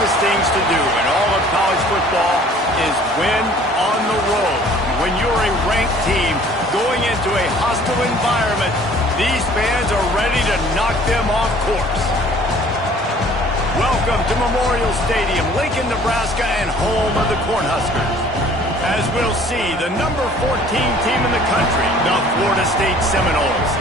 toughest things to do in all of college football is win on the road. When you're a ranked team going into a hostile environment, these fans are ready to knock them off course. Welcome to Memorial Stadium, Lincoln, Nebraska, and home of the Cornhuskers. As we'll see, the number 14 team in the country, the Florida State Seminoles,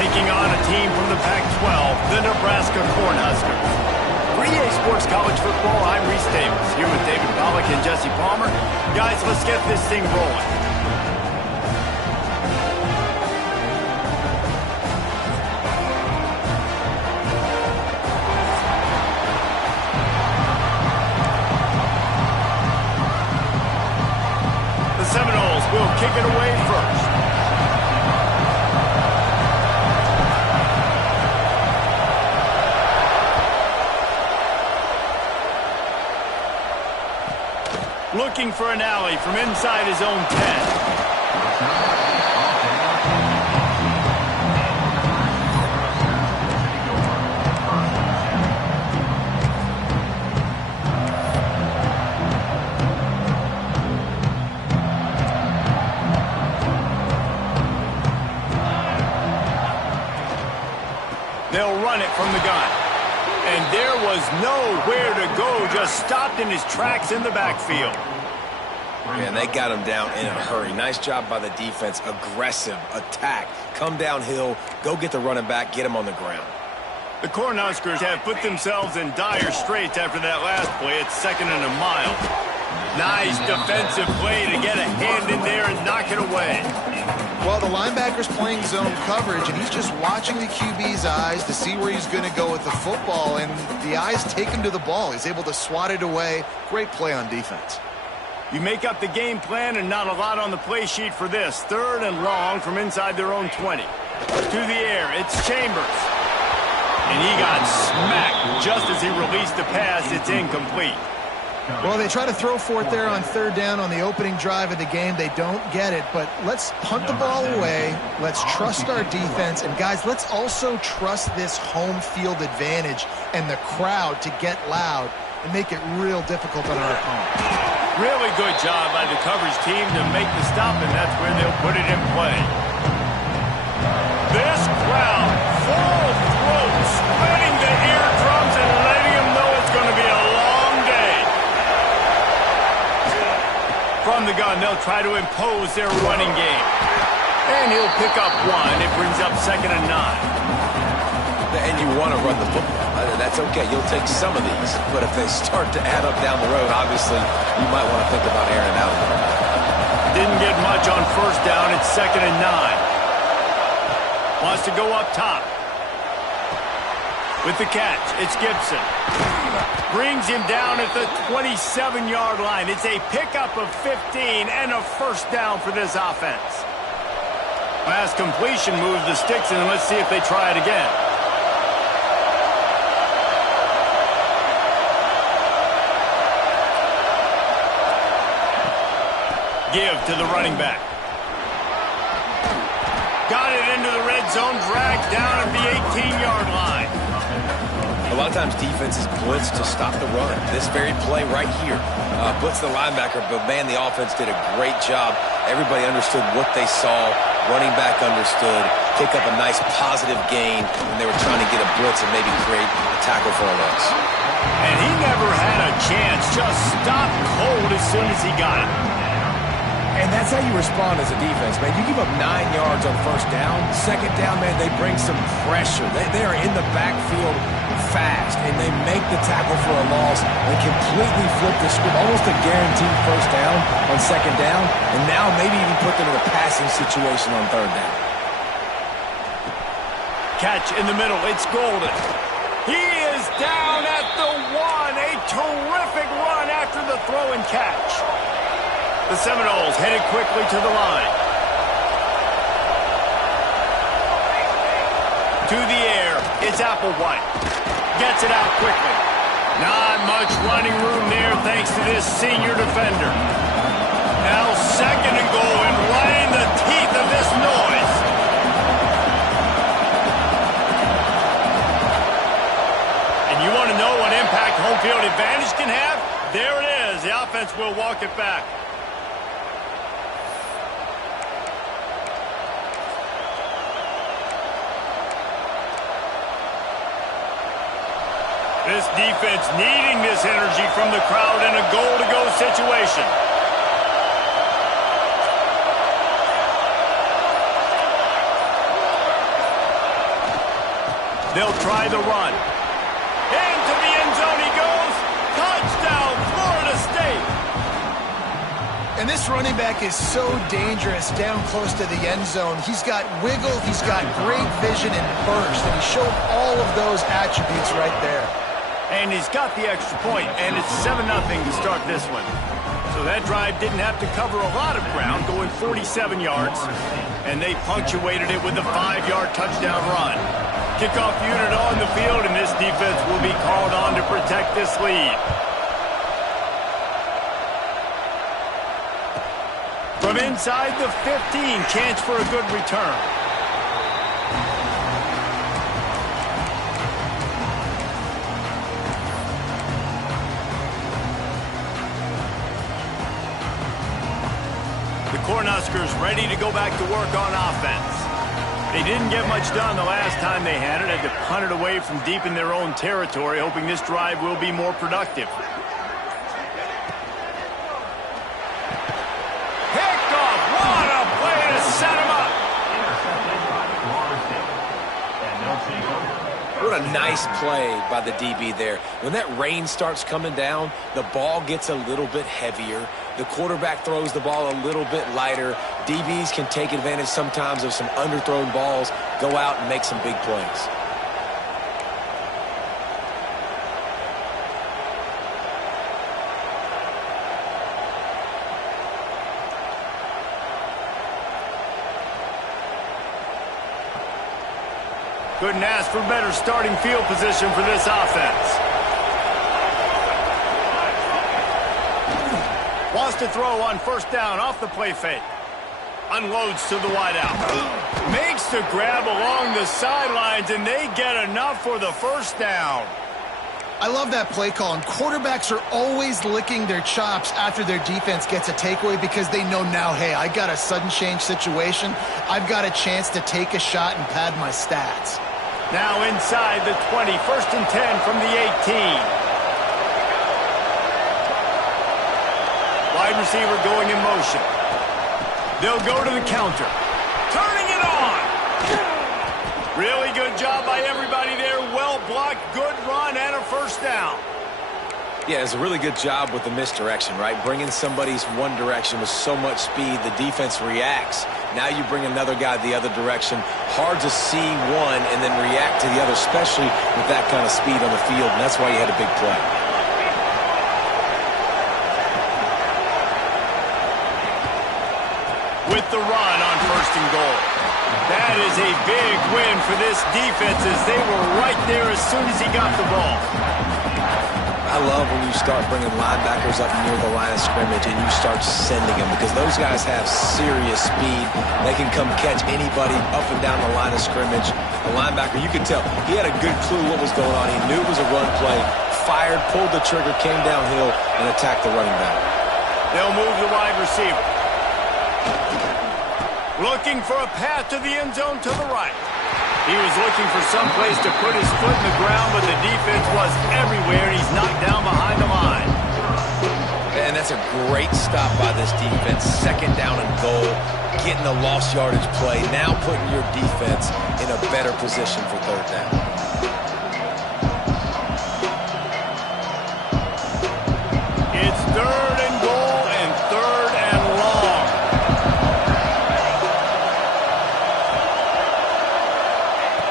taking on a team from the Pac-12, the Nebraska Cornhuskers. For EA Sports College Football, I'm Reese Davis, here with David Pollack and Jesse Palmer. Guys, let's get this thing rolling. Seminoles will kick it away first. Looking for an alley from inside his own 10. They'll run it from the gun. And there was nowhere to go, just stopped in his tracks in the backfield. Yeah, they got him down in a hurry. Nice job by the defense. Aggressive attack. Come downhill, go get the running back, get him on the ground. The Cornhuskers have put themselves in dire straits after that last play. It's 2nd and a mile. Nice defensive play to get a hand in there and knock it away. Well, the linebacker's playing zone coverage, and he's just watching the QB's eyes to see where he's going to go with the football, and the eyes take him to the ball. He's able to swat it away. Great play on defense. You make up the game plan and not a lot on the play sheet for this. 3rd and long from inside their own 20. To the air, it's Chambers. And he got smacked just as he released the pass. It's incomplete. Well, they try to throw for it there on 3rd down on the opening drive of the game. They don't get it, but let's punt the ball away. Let's trust our defense. And, guys, let's also trust this home field advantage and the crowd to get loud and make it real difficult on our opponent. Really good job by the coverage team to make the stop, and that's where they'll put it in play. This crowd, full throat, splitting the eardrums and letting them know it's going to be a long day. From the gun, they'll try to impose their running game. And he'll pick up 1. It brings up 2nd and 9. And you want to run the football. That's okay. You'll take some of these. But if they start to add up down the road, obviously, you might want to think about airing it out. Didn't get much on 1st down. It's 2nd and 9. Wants to go up top. With the catch, it's Gibson. Brings him down at the 27-yard line. It's a pickup of 15 and a 1st down for this offense. Last completion moved the sticks, and let's see if they try it again. Give to the running back. Got it into the red zone, dragged down at the 18-yard line. A lot of times defenses blitz to stop the run. This very play right here, blitz the linebacker, but man, the offense did a great job. Everybody understood what they saw. Running back understood. Pick up a nice positive gain when they were trying to get a blitz and maybe create a tackle for a loss. And he never had a chance. Just stopped cold as soon as he got it. And that's how you respond as a defense, man. You give up 9 yards on 1st down. 2nd down, man, they bring some pressure. They are in the backfield fast, and they make the tackle for a loss. They completely flip the script, almost a guaranteed 1st down on 2nd down, and now maybe even put them in a passing situation on 3rd down. Catch in the middle. It's Golden. He is down at the 1. A terrific run after the throw and catch. The Seminoles headed quickly to the line. To the air, it's Applewhite. Gets it out quickly. Not much running room there thanks to this senior defender. Now 2nd and goal and right in the teeth of this noise. And you want to know what impact home field advantage can offense will walk it back. This defense needing this energy from the crowd in a goal-to-go situation. They'll try the run. Into the end zone he goes. Touchdown, Florida State. And this running back is so dangerous down close to the end zone. He's got wiggle, he's got great vision and burst, and he showed all of those attributes right there. And he's got the extra point, and it's 7-0 to start this one. So that drive didn't have to cover a lot of ground, going 47 yards, and they punctuated it with a 5-yard touchdown run. Kickoff unit on the field, and this defense will be called on to protect this lead. From inside the 15, chance for a good return. The Cornhuskers ready to go back to work on offense. They didn't get much done the last time they had it. Had to punt it away from deep in their own territory, hoping this drive will be more productive. Picked off. What a play to set him up. What a nice play by the DB there. When that rain starts coming down, the ball gets a little bit heavier. The quarterback throws the ball a little bit lighter. DBs can take advantage sometimes of some underthrown balls, go out and make some big plays. Couldn't ask for better starting field position for this offense. Wants to throw on first down off the play fake. Unloads to the wideout. Makes the grab along the sidelines, and they get enough for the first down. I love that play call, and quarterbacks are always licking their chops after their defense gets a takeaway because they know now, hey, I got a sudden change situation. I've got a chance to take a shot and pad my stats. Now inside the 20, 1st and 10 from the 18. Wide receiver going in motion. They'll go to the counter. Turning it on. Really good job by everybody there. Well blocked, good run, and a first down. Yeah, it's a really good job with the misdirection, right? Bringing somebody's one direction with so much speed, the defense reacts. Now you bring another guy the other direction. Hard to see one and then react to the other, especially with that kind of speed on the field, and that's why you had a big play. With the run on 1st and goal. That is a big win for this defense as they were right there as soon as he got the ball. I love when you start bringing linebackers up near the line of scrimmage and you start sending them because those guys have serious speed. They can come catch anybody up and down the line of scrimmage. The linebacker, you could tell, he had a good clue what was going on. He knew it was a run play, fired, pulled the trigger, came downhill, and attacked the running back. They'll move the wide receiver. Looking for a path to the end zone to the right. He was looking for some place to put his foot in the ground, but the defense was everywhere, and he's knocked down behind the line. And that's a great stop by this defense. 2nd down and goal, getting a lost yardage play, now putting your defense in a better position for 3rd down. It's 3rd and goal and 3rd and long.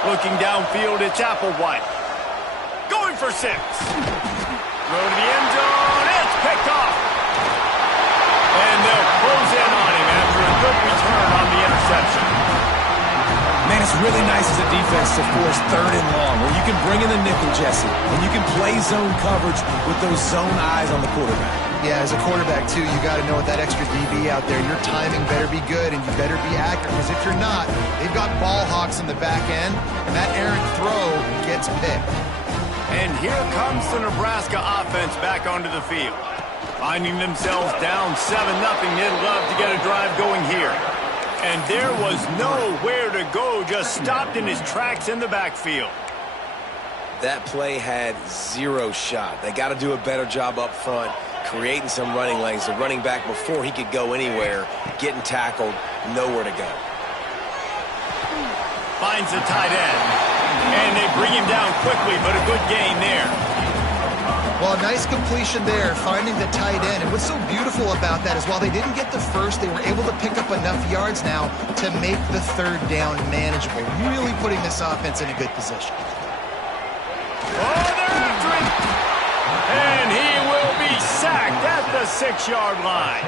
Looking downfield, it's Applewhite. Going for 6. Throw to the end zone. It's picked off. And they'll close in on him after a good return on the interception. Man, it's really nice as a defense to force 3rd and long, where you can bring in the nickel, Jesse, and you can play zone coverage with those zone eyes on the quarterback. Yeah, as a quarterback, too, you got to know with that extra DB out there, your timing better be good and you better be accurate, because if you're not, they've got ball hawks in the back end, and that errant throw gets picked. And here comes the Nebraska offense back onto the field. Finding themselves down 7-0, they'd love to get a drive going here. And there was nowhere to go, just stopped in his tracks in the backfield. That play had zero shot. They got to do a better job up front, creating some running lanes. The running back, before he could go anywhere, getting tackled, nowhere to go. Finds the tight end. And they bring him down quickly, but a good gain there. Well, a nice completion there, finding the tight end. And what's so beautiful about that is while they didn't get the first, they were able to pick up enough yards now to make the third down manageable, really putting this offense in a good position. Oh, they're after him. And he will be sacked at the 6-yard line.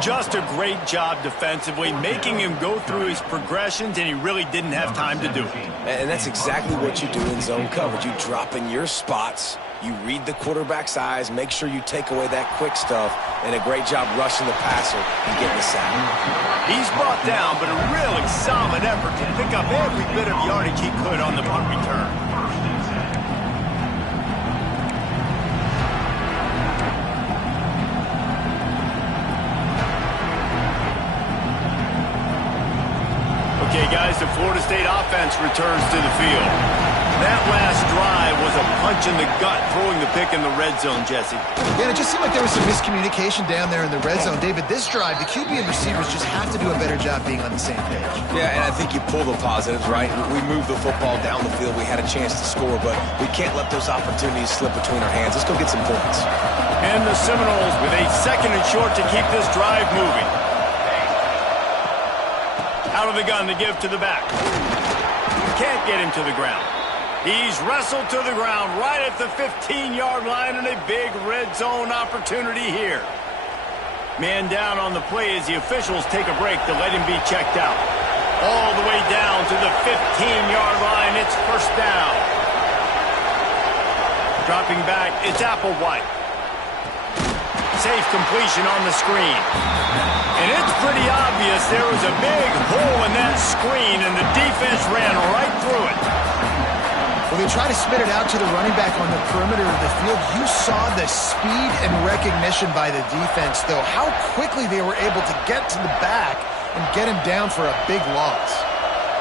Just a great job defensively, making him go through his progressions, and he really didn't have time to do it. And that's exactly what you do in zone coverage. You drop in your spots, you read the quarterback's eyes, make sure you take away that quick stuff, and a great job rushing the passer and getting the sack. He's brought down, but a really solid effort to pick up every bit of yardage he could on the punt return. Okay, guys, the Florida State offense returns to the field. That last drive was a punch in the gut, throwing the pick in the red zone, Jesse. Yeah, it just seemed like there was some miscommunication down there in the red zone. David, this drive, the QB and receivers just have to do a better job being on the same page. Yeah, and I think you pull the positives, right? We moved the football down the field. We had a chance to score, but we can't let those opportunities slip between our hands. Let's go get some points. And the Seminoles with a 2nd and short to keep this drive moving. Out of the gun to give to the back. Can't get him to the ground. He's wrestled to the ground right at the 15-yard line, and a big red zone opportunity here. Man down on the play as the officials take a break to let him be checked out. All the way down to the 15-yard line. It's first down. Dropping back, it's Applewhite. Safe completion on the screen. And it's pretty obvious there was a big hole in that screen, and the defense ran right through it. Well, they try to spit it out to the running back on the perimeter of the field. You saw the speed and recognition by the defense, though. How quickly they were able to get to the back and get him down for a big loss.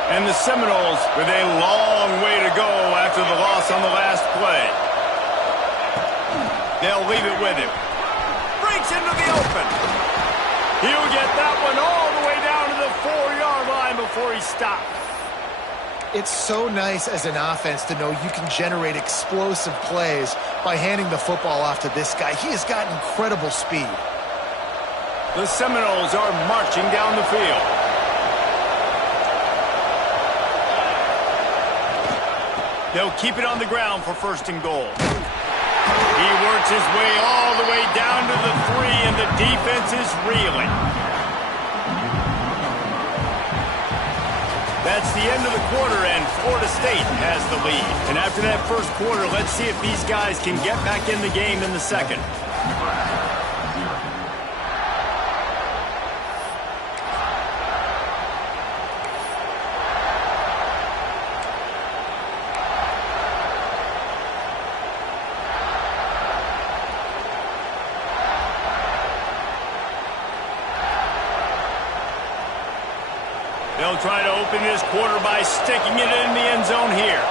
And the Seminoles with a long way to go after the loss on the last play. They'll leave it with him. Breaks into the open. He'll get that one all the way down to the 4-yard line before he stops. It's so nice as an offense to know you can generate explosive plays by handing the football off to this guy. He has got incredible speed. The Seminoles are marching down the field. They'll keep it on the ground for 1st and goal. He works his way all the way down to the 3, and the defense is reeling. That's the end of the quarter, and Florida State has the lead. And after that first quarter, let's see if these guys can get back in the game in the second. They'll try to open this quarter by sticking it in the end zone here.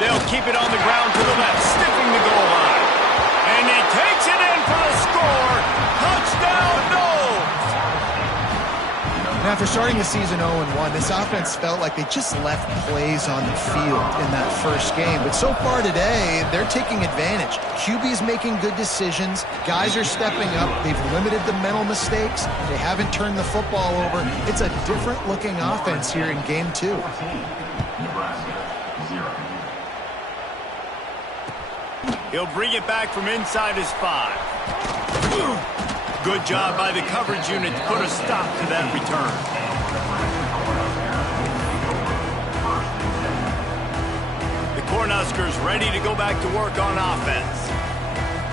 They'll keep it on the ground to the left, sniffing the goal line. And he takes it in for the score. Touchdown, Noles! Now, after starting the season 0-1, this offense felt like they just left plays on the field in that first game. But so far today, they're taking advantage. QB's making good decisions. Guys are stepping up. They've limited the mental mistakes. They haven't turned the football over. It's a different-looking offense here in Game 2. He'll bring it back from inside his 5. Good job by the coverage unit to put a stop to that return. The Cornhuskers ready to go back to work on offense.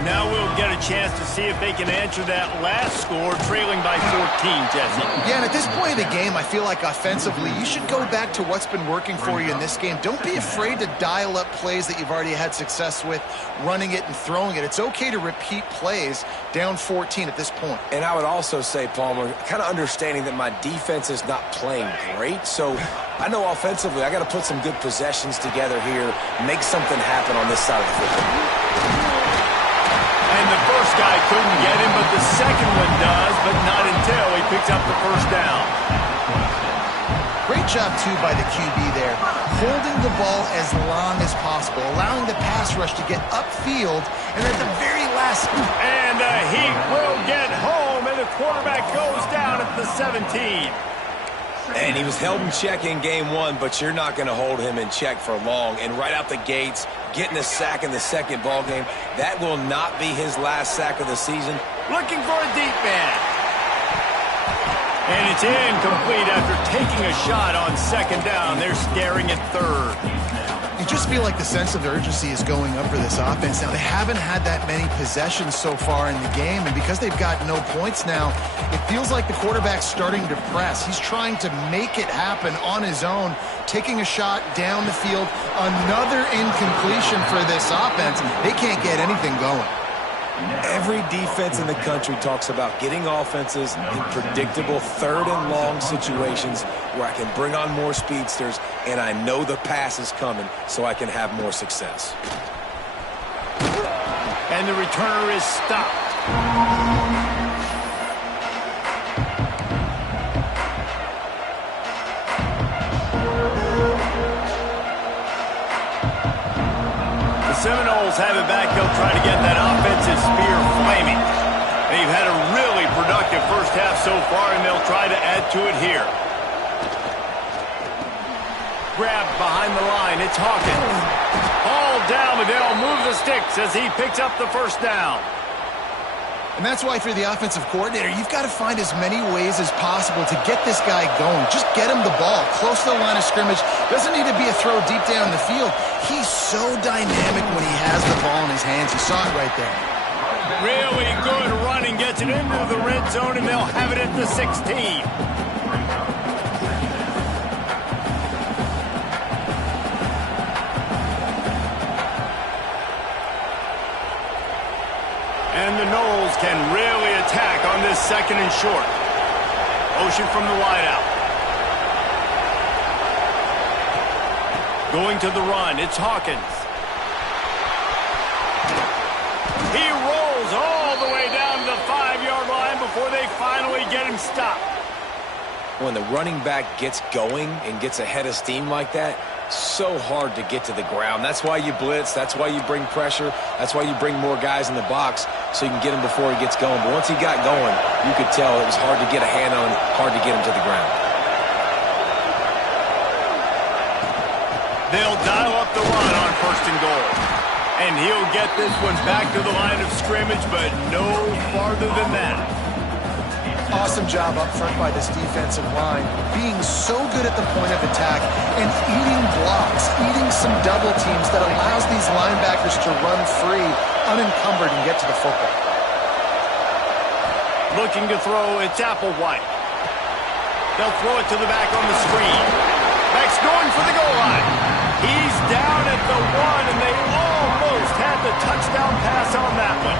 Now we'll get a chance to see if they can answer that last score, trailing by 14, Jesse. Yeah, and at this point of the game, I feel like offensively, you should go back to what's been working for you in this game. Don't be afraid to dial up plays that you've already had success with, running it and throwing it. It's okay to repeat plays down 14 at this point. And I would also say, Palmer, kind of understanding that my defense is not playing great, so I know offensively I got to put some good possessions together here, make something happen on this side of the football. And the first guy couldn't get him, but the second one does, but not until he picks up the first down. Great job, too, by the QB there, holding the ball as long as possible, allowing the pass rush to get upfield, and at the very last... And he will get home, and the quarterback goes down at the 17. And he was held in check in game one, but you're not going to hold him in check for long. And right out the gates, getting a sack in the second ball game, that will not be his last sack of the season. Looking for a deep man. And it's incomplete after taking a shot on second down. They're staring at third. You just feel like the sense of urgency is going up for this offense now. They haven't had that many possessions so far in the game, and because they've got no points now, it feels like the quarterback's starting to press. He's trying to make it happen on his own, taking a shot down the field. Another incompletion for this offense. They can't get anything going. Every defense in the country talks about getting offenses in predictable third and long situations where I can bring on more speedsters and I know the pass is coming so I can have more success. And the returner is stopped. Seminoles have it back. They'll try to get that offensive spear flaming. They've had a really productive first half so far, and they'll try to add to it here. Grabbed behind the line. It's Hawkins. All down, but they'll move the sticks as he picks up the first down. And that's why, if you're the offensive coordinator, you've got to find as many ways as possible to get this guy going. Just get him the ball close to the line of scrimmage. Doesn't need to be a throw deep down the field. He's so dynamic when he has the ball in his hands. You saw it right there. Really good running. Gets it into the red zone, and they'll have it at the 16. And the Noles can really attack on this second and short. Motion from the wideout. Going to the run, it's Hawkins. He rolls all the way down to the 5-yard line before they finally get him stopped. When the running back gets going and gets ahead of steam like that, so hard to get to the ground. That's why you blitz. That's why you bring pressure. That's why you bring more guys in the box so you can get him before he gets going. But once he got going, you could tell it was hard to get a hand on him, hard to get him to the ground. They'll dial up the run on first and goal. And he'll get this one back to the line of scrimmage, but no farther than that. Awesome job up front by this defensive line, being so good at the point of attack and eating blocks, eating some double teams that allows these linebackers to run free, unencumbered, and get to the football. Looking to throw, it's Applewhite. They'll throw it to the back on the screen. Back's going for the goal line. He's down at the 1, and they almost had the touchdown pass on that one.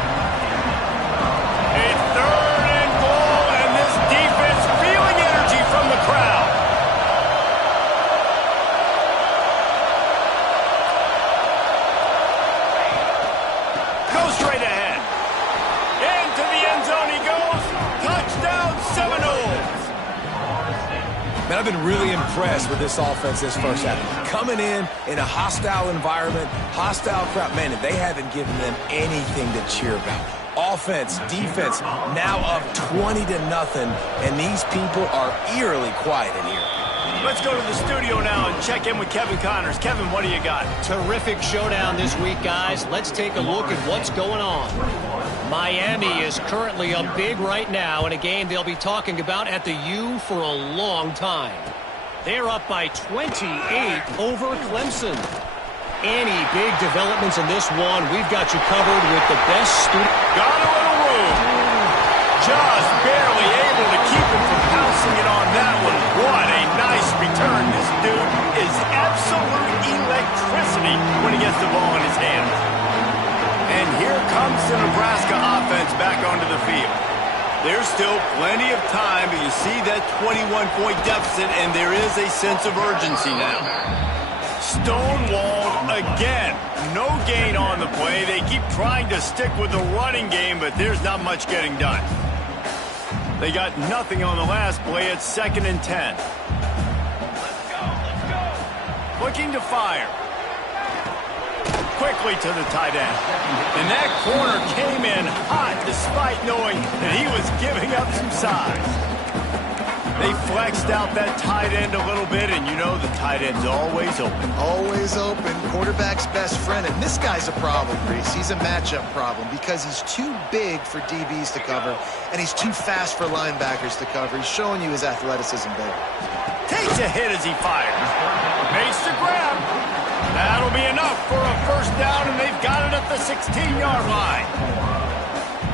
A third and goal, and this defense feeling energy from the crowd. Go straight ahead. Into the end zone he goes. Touchdown Seminoles. Man, I've been really impressed with this offense this first half. Coming in a hostile environment, hostile crowd, man, they haven't given them anything to cheer about. Offense, defense, now up 20-0, and these people are eerily quiet in here. Let's go to the studio now and check in with Kevin Connors. Kevin, what do you got? Terrific showdown this week, guys. Let's take a look at what's going on. Miami is currently up big right now in a game they'll be talking about at the U for a long time. They're up by 28 over Clemson. any big developments in this one, we've got you covered with the best student. Got a little room. Just barely able to keep him from pouncing it on that one. What a nice return. This dude is absolute electricity when he gets the ball in his hands. And here comes the Nebraska offense back onto the field. There's still plenty of time, but you see that 21-point deficit, and there is a sense of urgency now. Stonewalled again. No gain on the play. They keep trying to stick with the running game, but there's not much getting done. They got nothing on the last play. It's 2nd and 10. Let's go. Looking to fire. Quickly to the tight end. And that corner came in hot despite knowing that he was giving up some size. They flexed out that tight end a little bit, and you know the tight end's always open. Always open. Quarterback's best friend. And this guy's a problem, Reese. He's a matchup problem because he's too big for DBs to cover, and he's too fast for linebackers to cover. He's showing you his athleticism there. Takes a hit as he fires. Makes the grab. That'll be enough for a first down, and they've got it at the 16-yard line.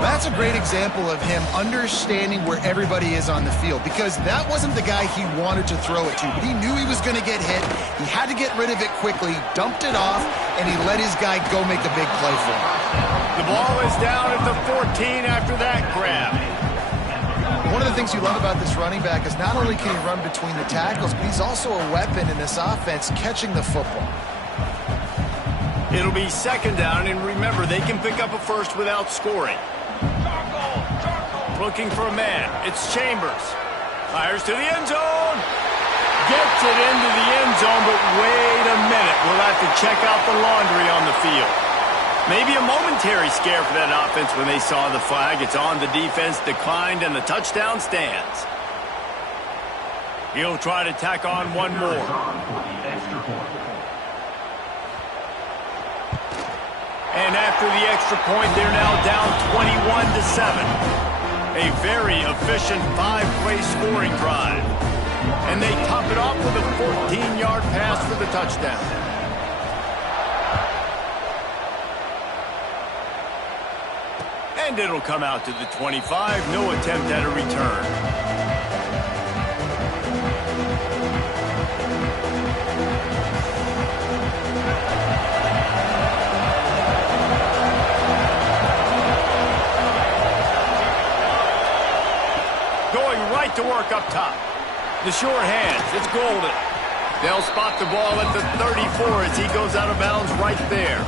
That's a great example of him understanding where everybody is on the field, because that wasn't the guy he wanted to throw it to, but he knew he was going to get hit. He had to get rid of it quickly, dumped it off, and he let his guy go make the big play for him. The ball is down at the 14 after that grab. One of the things you love about this running back is not only can he run between the tackles, but he's also a weapon in this offense catching the football. It'll be 2nd down, and remember, they can pick up a first without scoring. Looking for a man. It's Chambers. Fires to the end zone. Gets it into the end zone, but wait a minute. We'll have to check out the laundry on the field. Maybe a momentary scare for that offense when they saw the flag. It's on, the defense declined, and the touchdown stands. He'll try to tack on one more. And after the extra point, they're now down 21-7. A very efficient 5-play scoring drive. And they top it off with a 14-yard pass for the touchdown. And it'll come out to the 25. No attempt at a return. To work up top. The short hands. It's Golden. They'll spot the ball at the 34 as he goes out of bounds right there.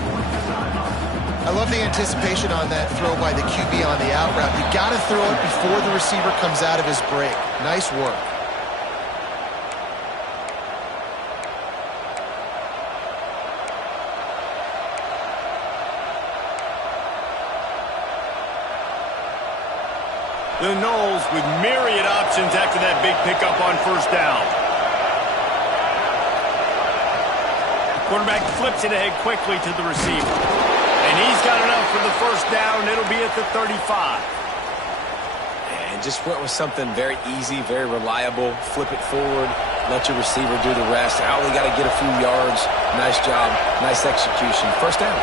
I love the anticipation on that throw by the QB on the out route. You got to throw it before the receiver comes out of his break. Nice work. The Noles with myriad options after that big pickup on first down. Quarterback flips it ahead quickly to the receiver. And he's got enough for the first down. It'll be at the 35. And just went with something very easy, very reliable. Flip it forward, let your receiver do the rest. I only got to get a few yards. Nice job, nice execution. First down.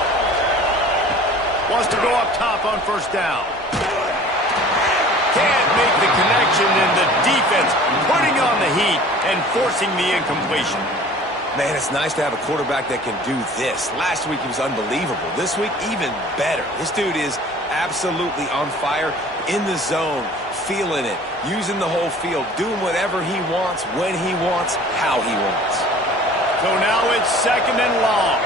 Wants to go up top on first down. Can't make the connection, and the defense putting on the heat and forcing the incompletion. Man, it's nice to have a quarterback that can do this. Last week he was unbelievable. This week, even better. This dude is absolutely on fire, in the zone, feeling it, using the whole field, doing whatever he wants, when he wants, how he wants. So now it's 2nd and long.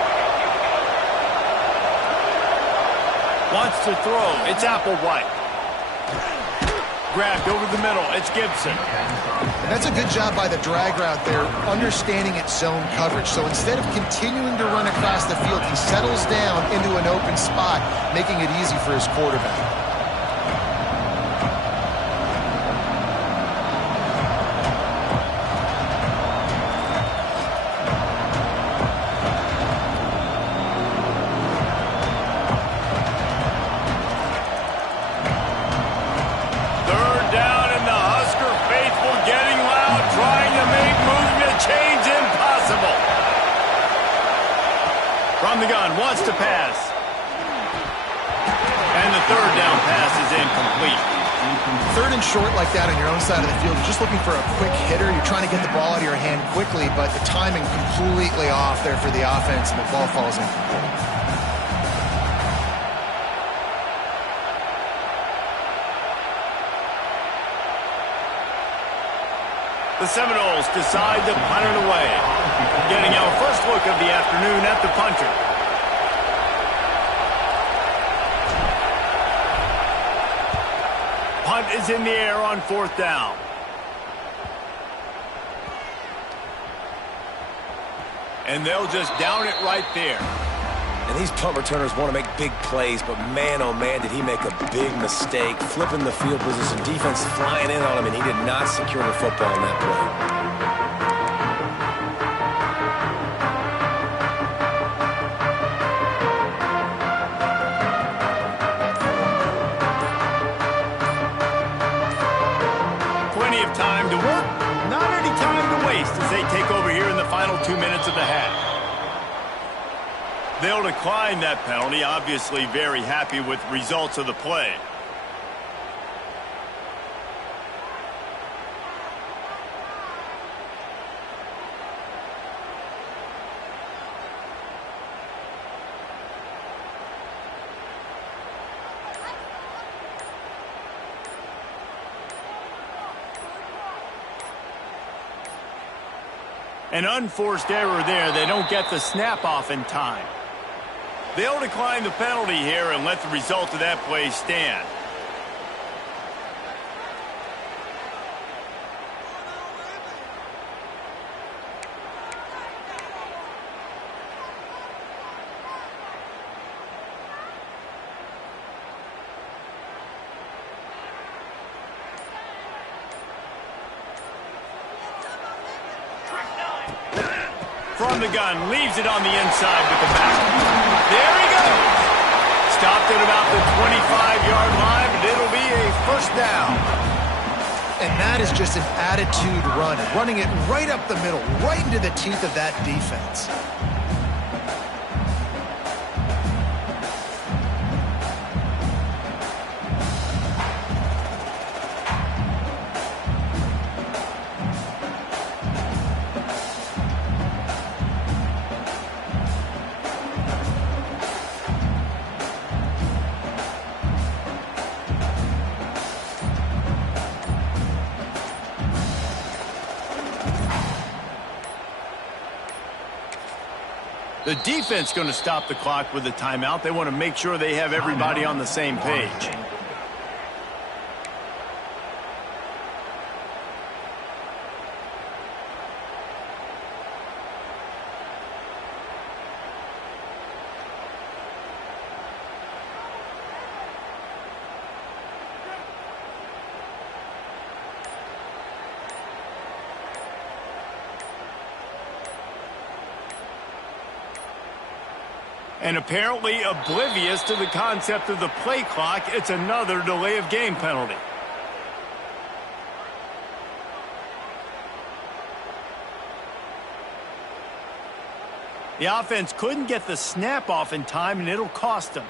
Wants to throw. It's Applewhite. Grabbed over the middle. It's Gibson. That's a good job by the drag route there, understanding its zone coverage. So instead of continuing to run across the field, he settles down into an open spot, making it easy for his quarterback. From the gun, wants to pass. And the third down pass is incomplete. Third and short like that on your own side of the field, you're just looking for a quick hitter. You're trying to get the ball out of your hand quickly, but the timing completely off there for the offense, and the ball falls incomplete. The Seminoles decide to punt it away. Getting our first look of the afternoon at the punter. Punt is in the air on fourth down. And they'll just down it right there. And these punt returners want to make big plays, but man, oh man, did he make a big mistake. Flipping the field position, defense flying in on him, and he did not secure the football in that play. Plenty of time to work, not any time to waste as they take over here in the final 2 minutes of the half. They'll decline that penalty, obviously very happy with results of the play. An unforced error there. They don't get the snap off in time. They'll decline the penalty here and let the result of that play stand. From the gun, leaves it on the inside with the back. There he goes. Stopped at about the 25-yard line, but it'll be a first down. And that is just an attitude run, running it right up the middle, right into the teeth of that defense. The defense going to stop the clock with a timeout. They want to make sure they have everybody on the same page. And apparently oblivious to the concept of the play clock, it's another delay of game penalty. The offense couldn't get the snap off in time, and it'll cost them.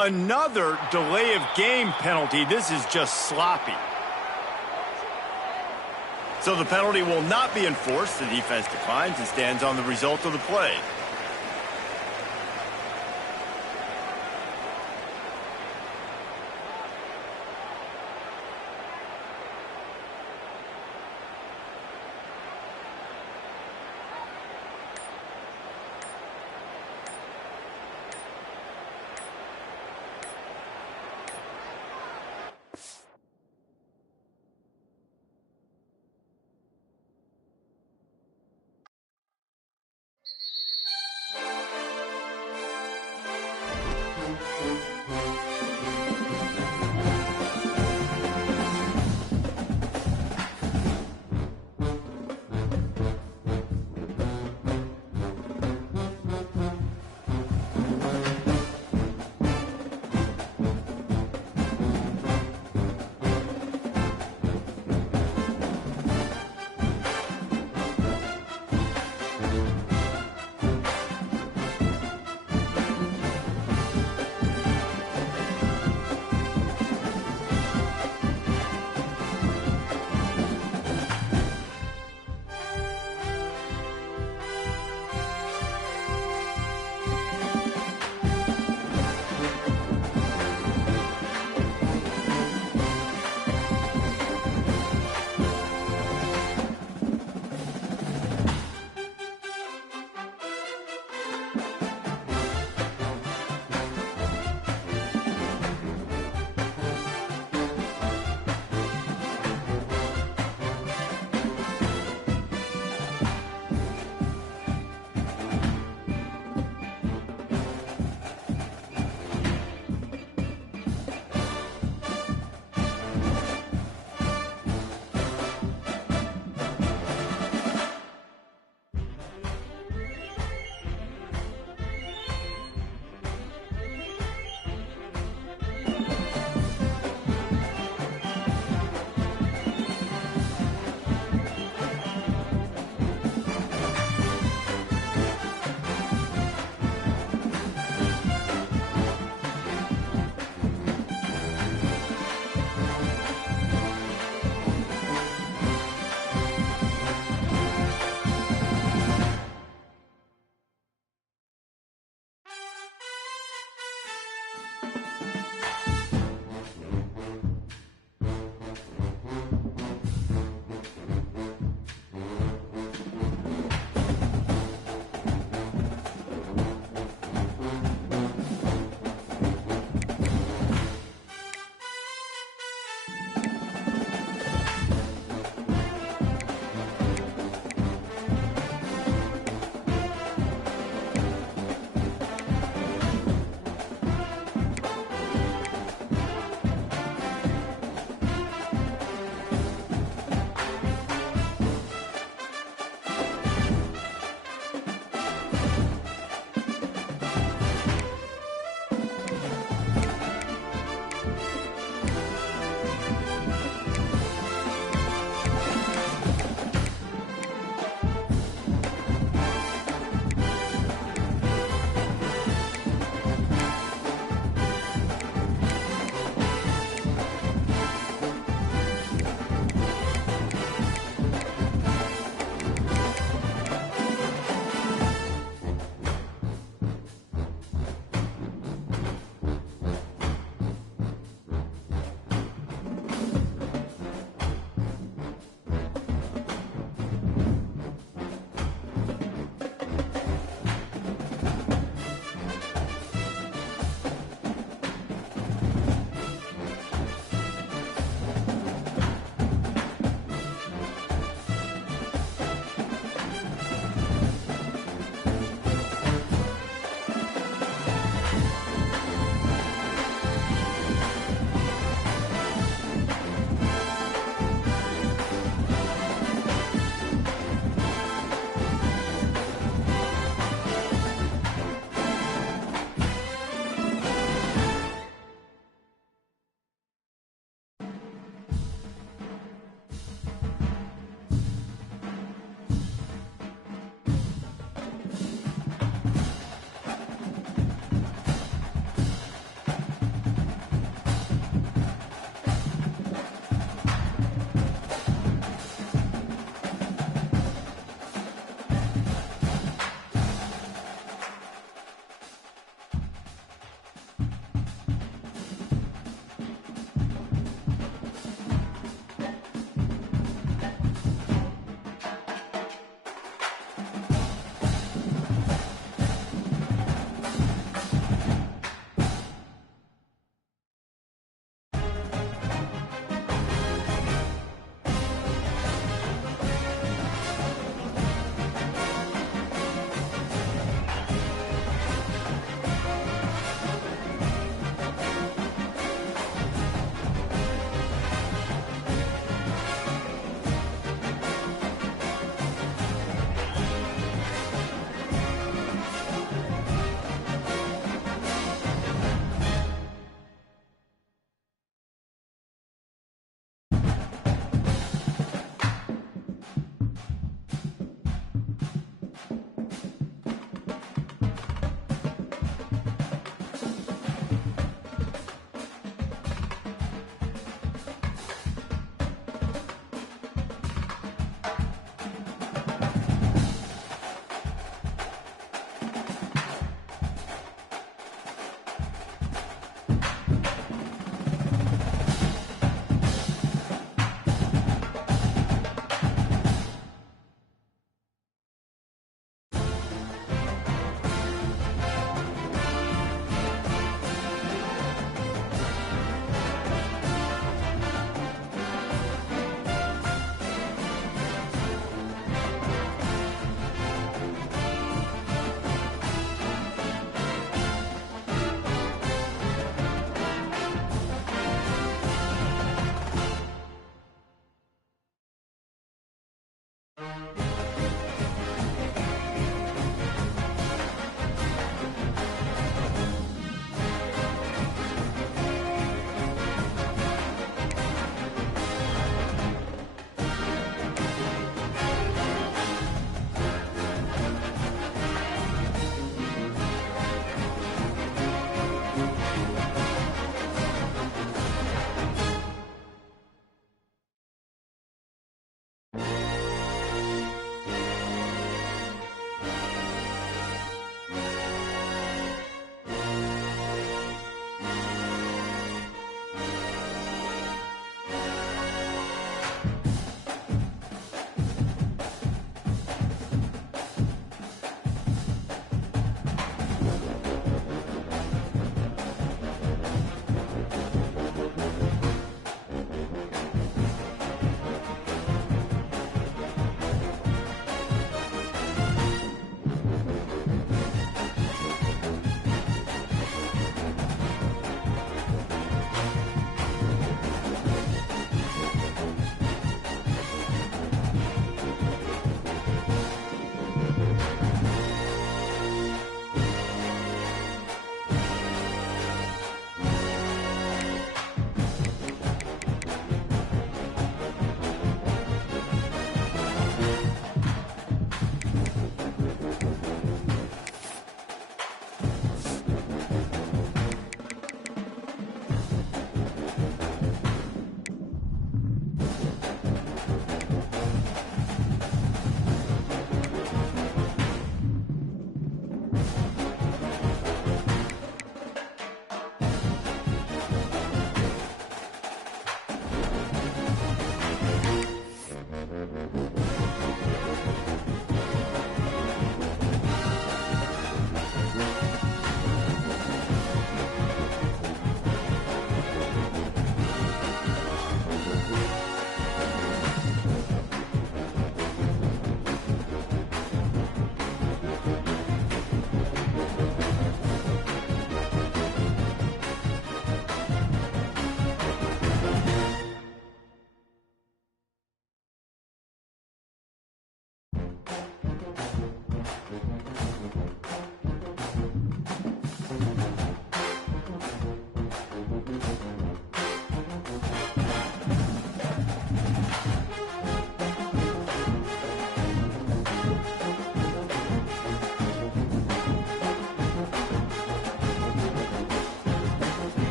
Another delay of game penalty. This is just sloppy. So the penalty will not be enforced. The defense declines and stands on the result of the play.